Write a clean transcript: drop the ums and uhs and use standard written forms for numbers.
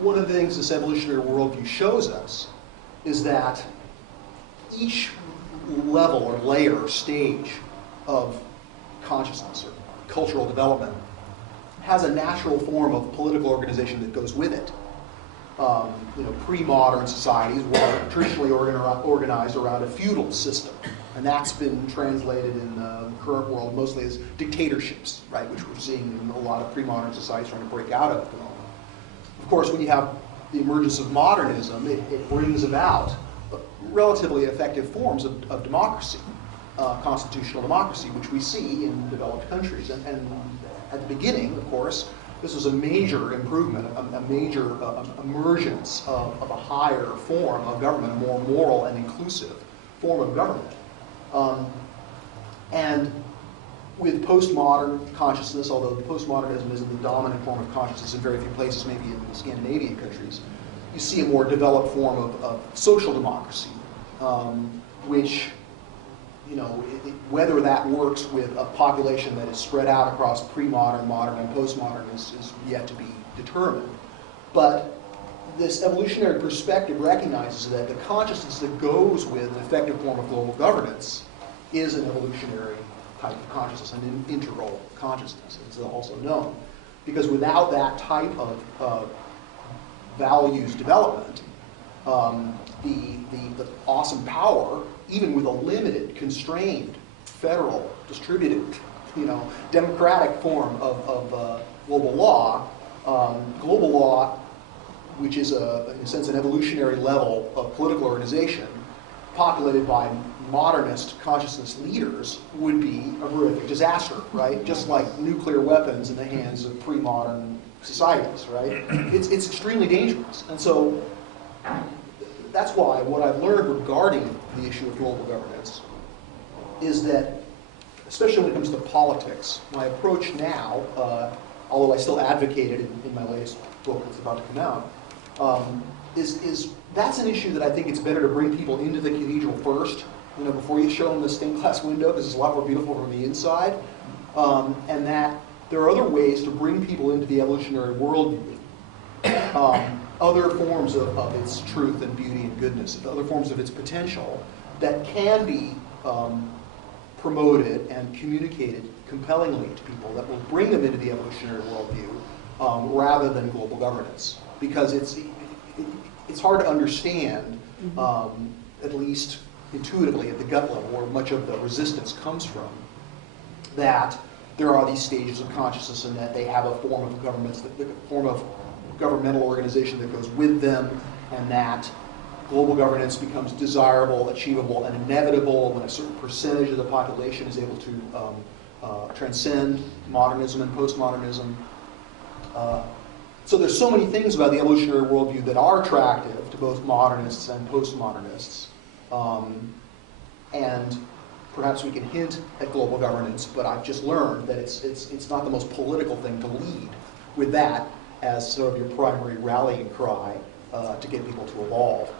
one of the things this evolutionary worldview shows us is that each level or layer or stage of consciousness or cultural development has a natural form of political organization that goes with it. Pre-modern societies were traditionally organized around a feudal system, and that's been translated in the current world mostly as dictatorships, right, which we're seeing in a lot of pre-modern societies trying to break out of at the moment. Of course, when you have the emergence of modernism, it brings about relatively effective forms of democracy, constitutional democracy, which we see in developed countries. And at the beginning, of course, this was a major improvement, a major emergence of a higher form of government, a more moral and inclusive form of government. And with postmodern consciousness, although postmodernism isn't the dominant form of consciousness in very few places, maybe in the Scandinavian countries, you see a more developed form of social democracy, which, whether that works with a population that is spread out across pre-modern, modern, and postmodern is yet to be determined. But this evolutionary perspective recognizes that the consciousness that goes with an effective form of global governance is an evolutionary type of consciousness, an integral consciousness, as it's also known. Because without that type of values development, the awesome power, even with a limited, constrained, federal, distributed, democratic form of global law, which is, in a sense, an evolutionary level of political organization, populated by modernist consciousness leaders, would be a horrific disaster, right? Just like nuclear weapons in the hands of pre-modern societies, right? It's extremely dangerous. And so that's why what I've learned regarding the issue of global governance is that, especially when it comes to politics, my approach now, although I still advocate it in my latest book that's about to come out, is that's an issue that I think it's better to bring people into the cathedral first, before you show them the stained glass window, because it's a lot more beautiful from the inside, and that there are other ways to bring people into the evolutionary worldview, other forms of its truth and beauty and goodness, other forms of its potential that can be promoted and communicated compellingly to people that will bring them into the evolutionary worldview rather than global governance. Because it's hard to understand, at least intuitively at the gut level, where much of the resistance comes from, that there are these stages of consciousness and that they have a form of governments, a form of governmental organization that goes with them, and that global governance becomes desirable, achievable, and inevitable when a certain percentage of the population is able to transcend modernism and postmodernism. So there's so many things about the evolutionary worldview that are attractive to both modernists and postmodernists. And perhaps we can hint at global governance, but I've just learned that it's not the most political thing to lead with that as sort of your primary rallying cry to get people to evolve.